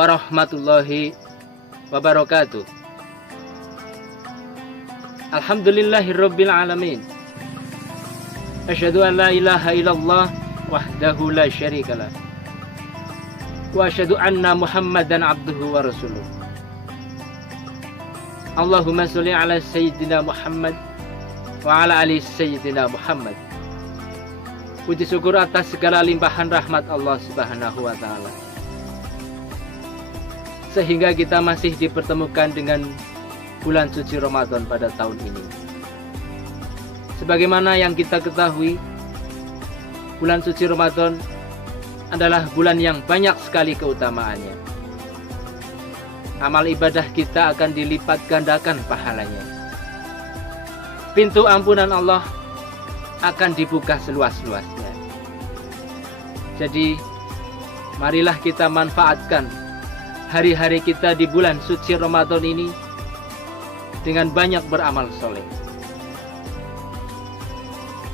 warahmatullahi wabarakatuh. Alhamdulillahirabbil alamin. Asyhadu an la ilaha illallah wahdahu la syarikalah. Wa asyhadu anna Muhammadan abduhu wa rasuluh. Allahumma sholli ala sayyidina Muhammad wa ala ali sayyidina Muhammad. Puji syukur atas segala limpahan rahmat Allah Subhanahu wa taala, sehingga kita masih dipertemukan dengan bulan suci Ramadan pada tahun ini. Sebagaimana yang kita ketahui, bulan suci Ramadan adalah bulan yang banyak sekali keutamaannya. Amal ibadah kita akan dilipat gandakan pahalanya. Pintu ampunan Allah akan dibuka seluas-luasnya. Jadi, marilah kita manfaatkan hari-hari kita di bulan suci Ramadan ini dengan banyak beramal soleh.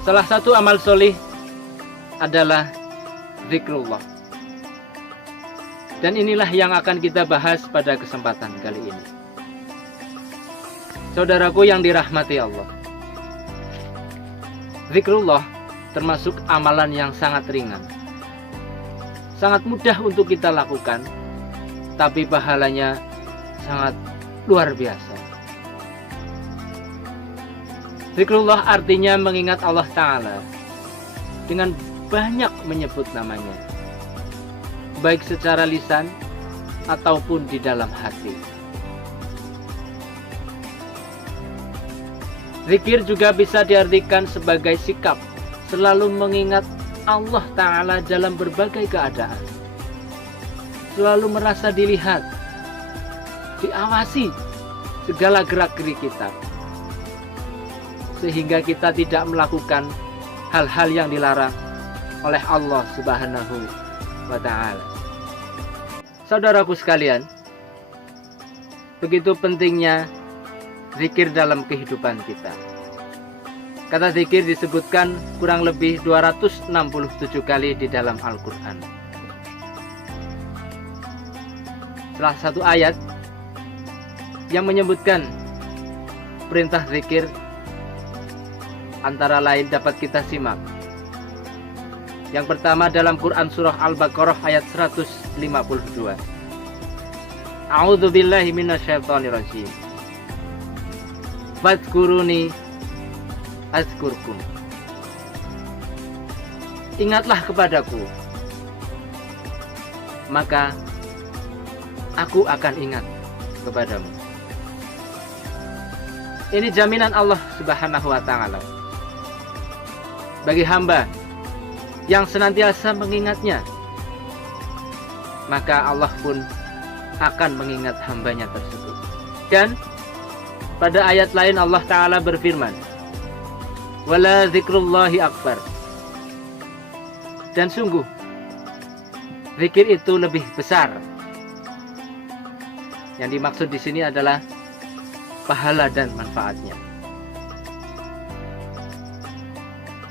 Salah satu amal soleh adalah zikrullah. Dan inilah yang akan kita bahas pada kesempatan kali ini. Saudaraku yang dirahmati Allah, zikrullah termasuk amalan yang sangat ringan, sangat mudah untuk kita lakukan, tapi pahalanya sangat luar biasa. Zikrullah artinya mengingat Allah Ta'ala dengan banyak menyebut namanya, baik secara lisan ataupun di dalam hati. Zikir juga bisa diartikan sebagai sikap selalu mengingat Allah Ta'ala dalam berbagai keadaan, selalu merasa dilihat, diawasi segala gerak-gerik kita, sehingga kita tidak melakukan hal-hal yang dilarang oleh Allah Subhanahu wa ta'ala. Saudaraku sekalian, begitu pentingnya zikir dalam kehidupan kita. Kata zikir disebutkan kurang lebih 267 kali di dalam Al-Quran. Salah satu ayat yang menyebutkan perintah zikir antara lain dapat kita simak. Yang pertama dalam Quran surah Al-Baqarah ayat 152. A'udzu billahi minasyaitonir rajim. Fadhkuruni azkurkum. Ingatlah kepadaku, maka aku akan ingat kepadamu. Ini jaminan Allah Subhanahu wa ta'ala bagi hamba yang senantiasa mengingatnya, maka Allah pun akan mengingat hambanya tersebut. Dan pada ayat lain Allah Ta'ala berfirman, wala zikrullahi akbar. Dan sungguh zikir itu lebih besar. Yang dimaksud di sini adalah pahala dan manfaatnya.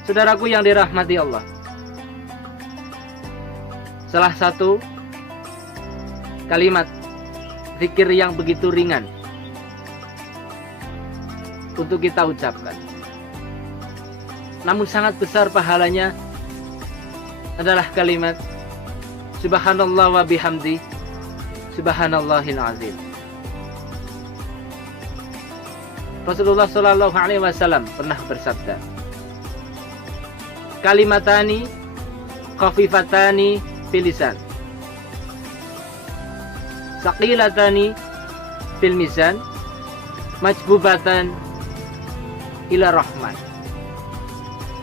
Saudaraku yang dirahmati Allah, salah satu kalimat zikir yang begitu ringan untuk kita ucapkan, namun sangat besar pahalanya, adalah kalimat subhanallah wa bihamdi subhanallahil azim. Rasulullah sallallahu alaihi wasallam pernah bersabda, kalimatani khafifatani fil lisan, saqilatani fil mizan, majbubatan ila rahman.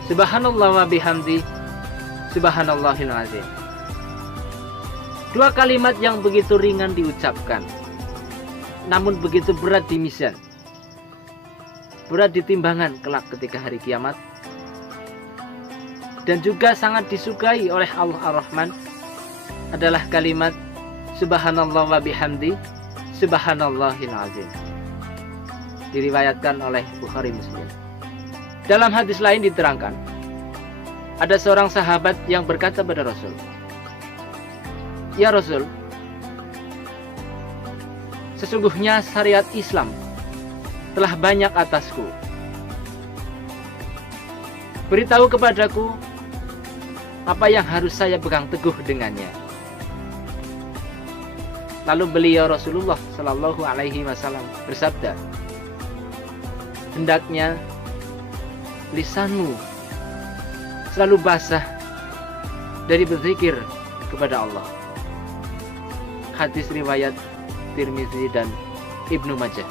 Subhanallah wa bihamdi subhanallahil azim. Dua kalimat yang begitu ringan diucapkan, namun begitu berat di mizan, berat di timbangan kelak ketika hari kiamat, dan juga sangat disukai oleh Allah Ar-Rahman adalah kalimat subhanallah wa bihamdi subhanallahil azim. Diriwayatkan oleh Bukhari Muslim. Dalam hadis lain diterangkan, ada seorang sahabat yang berkata pada Rasul, "Ya Rasul, Sesungguhnya syariat Islam telah banyak atasku. Beritahu kepadaku apa yang harus saya pegang teguh dengannya. Lalu beliau Rasulullah Shallallahu Alaihi Wasallam bersabda, hendaknya lisanmu selalu basah dari berzikir kepada Allah. Hadis riwayat Tirmizi dan Ibnu Majah.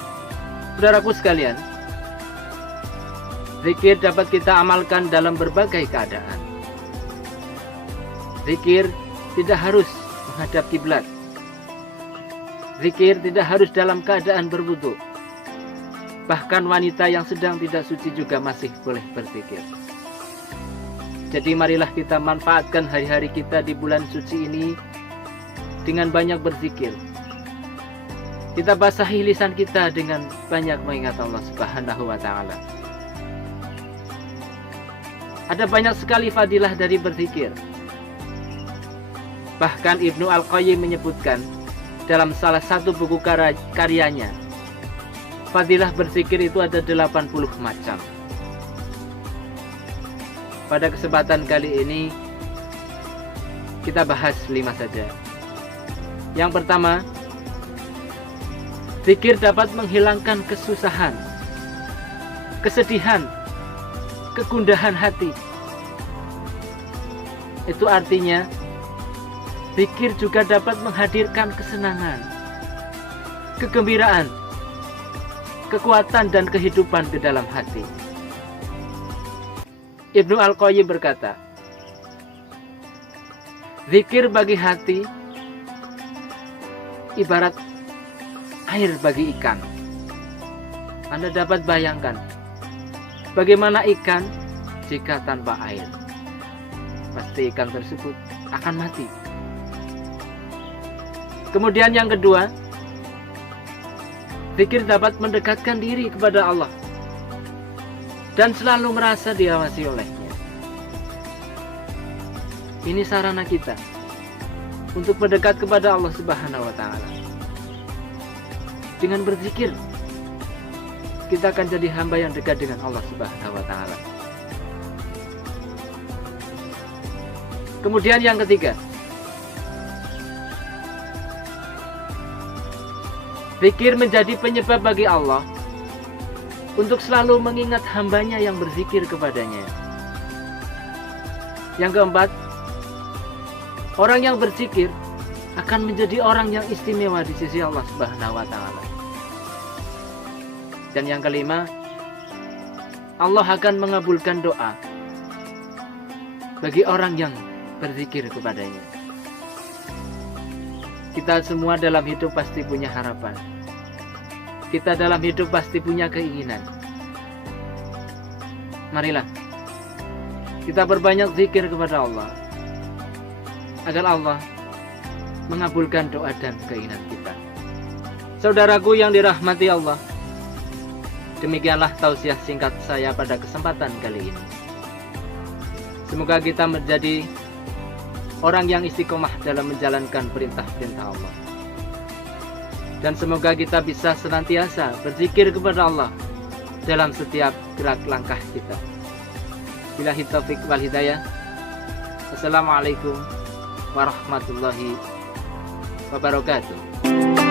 Saudaraku sekalian, zikir dapat kita amalkan dalam berbagai keadaan. Zikir tidak harus menghadap kiblat. Zikir tidak harus dalam keadaan berwudu. Bahkan wanita yang sedang tidak suci juga masih boleh berzikir. Jadi marilah kita manfaatkan hari-hari kita di bulan suci ini dengan banyak berzikir. Kita basahi lisan kita dengan banyak mengingat Allah Subhanahu wa Ta'ala. Ada banyak sekali fadilah dari berzikir. Bahkan Ibnu Al-Qayyim menyebutkan dalam salah satu buku karyanya, fadilah berzikir itu ada 80 macam. Pada kesempatan kali ini kita bahas 5 saja. Yang pertama, zikir dapat menghilangkan kesusahan, kesedihan, kegundahan hati. Itu artinya zikir juga dapat menghadirkan kesenangan, kegembiraan, kekuatan dan kehidupan ke dalam hati. Ibnu Al-Qayyim berkata, zikir bagi hati ibarat air bagi ikan. Anda dapat bayangkan bagaimana ikan jika tanpa air. Pasti ikan tersebut akan mati. Kemudian yang kedua, zikir dapat mendekatkan diri kepada Allah dan selalu merasa diawasi olehnya. Ini sarana kita untuk mendekat kepada Allah Subhanahu wa Ta'ala. Dengan berzikir, kita akan jadi hamba yang dekat dengan Allah Subhanahu wa Ta'ala. Kemudian yang ketiga, zikir menjadi penyebab bagi Allah untuk selalu mengingat hambanya yang berzikir kepadanya. Yang keempat, orang yang berzikir akan menjadi orang yang istimewa di sisi Allah Subhanahu wa Ta'ala. Dan yang kelima, Allah akan mengabulkan doa bagi orang yang berzikir kepadanya. Kita semua dalam hidup pasti punya harapan. Kita dalam hidup pasti punya keinginan. Marilah kita berbanyak zikir kepada Allah, agar Allah mengabulkan doa dan keinginan kita. Saudaraku yang dirahmati Allah, demikianlah tausiah singkat saya pada kesempatan kali ini. Semoga kita menjadi orang yang istiqomah dalam menjalankan perintah-perintah Allah. Dan semoga kita bisa senantiasa berzikir kepada Allah dalam setiap gerak langkah kita. Billahi taufiq wal hidayah. Assalamualaikum warahmatullahi wabarakatuh.